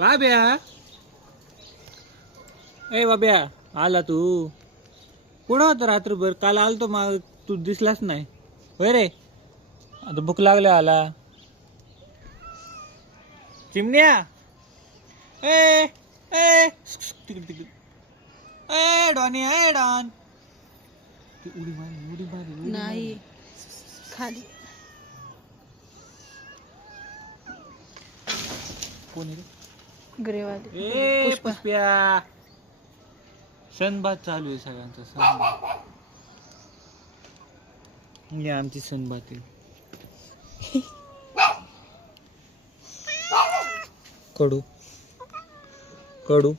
बाब्या. ए बाब्या आला तू. कुठं होता रात्रभर? काल आलतो मग तू दिसलाच नाही. होय रे. आता भूक लागली आला. चिमण्या. ए ए तिकडे तिकडे. ए डॉनी ए डॉन. ती उडी मारली उडी उडी नाही. खाली. मारली. कोण आहे रे? ग्रेवाले. ए पुष्पा. पुष्प्या. सणबात चालू आहे सगळ्यांचा सणबात ही आमची सणबात आहे. कडू. कडू.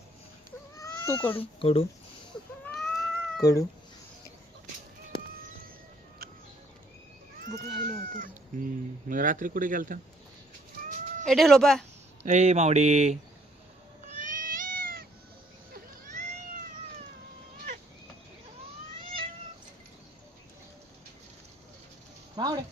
तू कडू. कडू. कडू. भूक लागली होती हम्म, मग रात्री कुठे गेलता? ए ढेलोबा ए मावडी. मावडे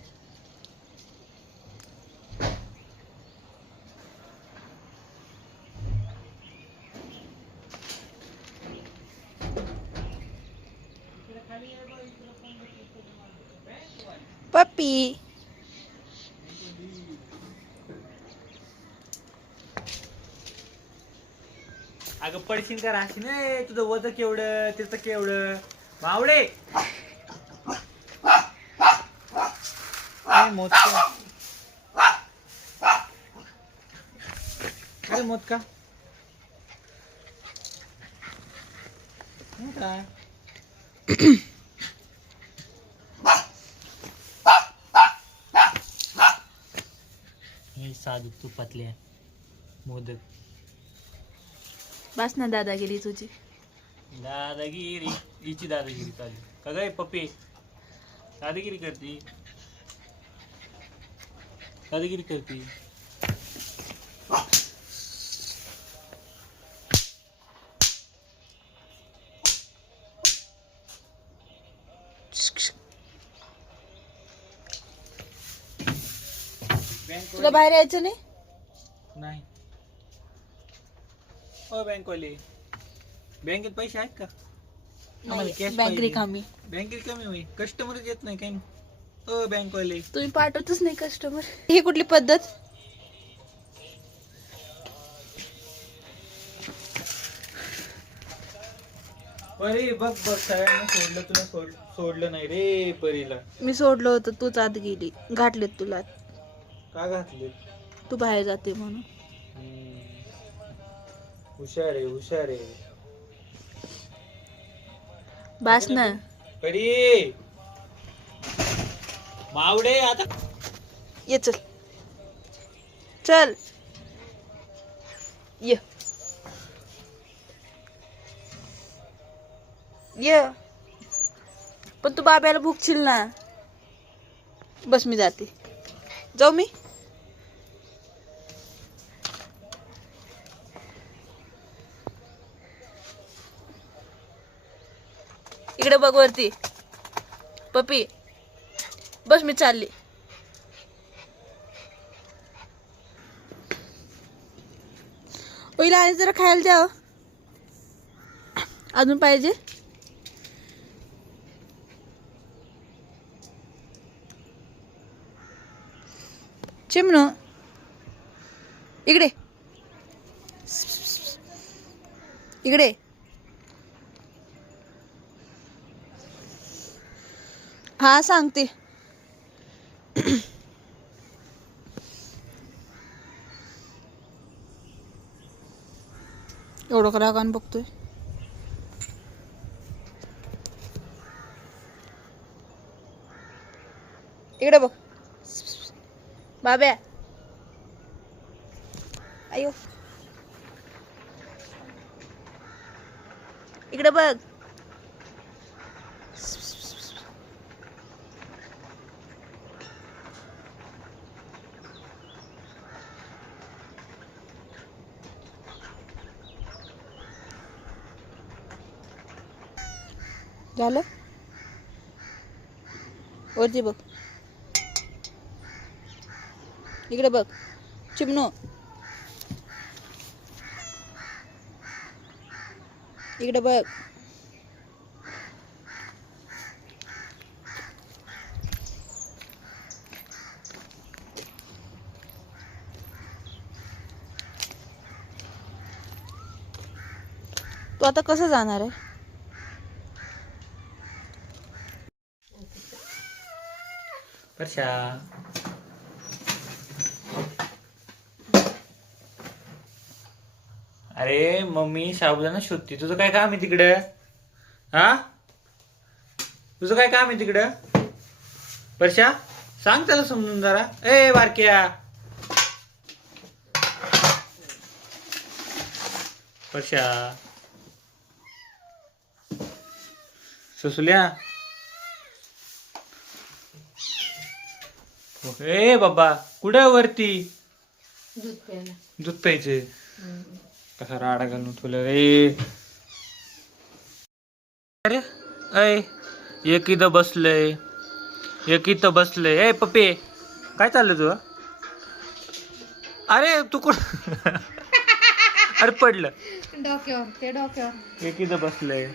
पप्पी अगं पडशील का राहशील ए, तुझं वज केवढं? तिचं केवढं? मावडे ए, मोदका? अरे मोदका? हे काय? हे साधू तुपातले मोदक. बस ना दादागिरी तुझी. दादागिरी हिची दादागिरी चालू. का काय पप्पी? दादागिरी करती? दादागिरी करती. तुला बाहेर यायचं नाही? नाही. हो बँकवाले. बँकेत पैसे आहेत का? आम्हाला cash बँक पाहिजे. रिकामी. बँकेत कमी होईल. कस्टमरच येत नाही काही हो बँकवाले. तुम्ही पाठवतच नाही कस्टमर ही कुठली पद्धत? परी बघ बघ सगळ्यांना सोडलं तुला सोड सोडलं नाही रे परीला. मी सोडलं होतं तूच आत गेली. घातलेत तुला. का घातले तू बाहेर जाते म्हणून. हुशार आहे हुशार आहे. बास ना. परी! बावडे आता ये चल. चल. ये. ये. पण तू बाब्याला भूकशील ना. बस मी जाते. जाऊ मी. इकडे बघ वरती. पप्पी. बस मी चालली. पहिला आणि जरा खायला द्या हो. अजून पाहिजे. चिमणं. इकडे. इकडे. हा सांगते. एवढं करा कान बघतोय? इकडे बघ. बाब्या. अयो इकडे बघ. झालं? वरती बघ. इकडे बघ. चिमणू. इकडे बघ. तू आता कसं जाणार आहे? वर्षा अरे मम्मी साबुदाणा शोधते. तुझं काय काम आहे तिकडं? हा? तुझं काय काम आहे तिकडं? वर्षा सांग त्याला समजून जरा. ए बारक्या वर्षा सुसुल्या. ए बाबा कुठं वरती दूध प्यायला. दूध प्यायचे. कसा राडा घालून तुला रे. अरे ऐ एक इथं बसलंय. एक इथं बसलंय. ए पप्पे काय चाललं तुझं? अरे तू कुठ? अरे पडलं. डोक्यावर ते डोक्यावर. एक इथं बसलंय.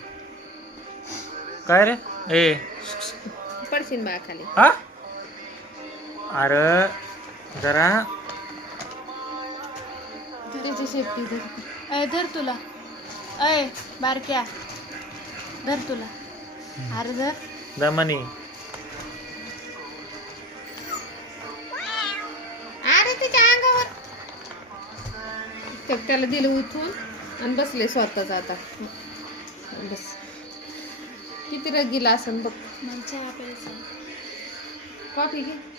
काय रे? ए. पडशील बा खाली हा? अरे जरा. त्याची सेफ्टी धर अय धर तुला. अय बारक्या. धर तुला. अरे धर. दमानी. अरे त्याच्या अंगावर. तर त्याला दिलं उठून आणि बसले स्वतःच आता. बस. किती रगीला असन बघ. कॉफी घे.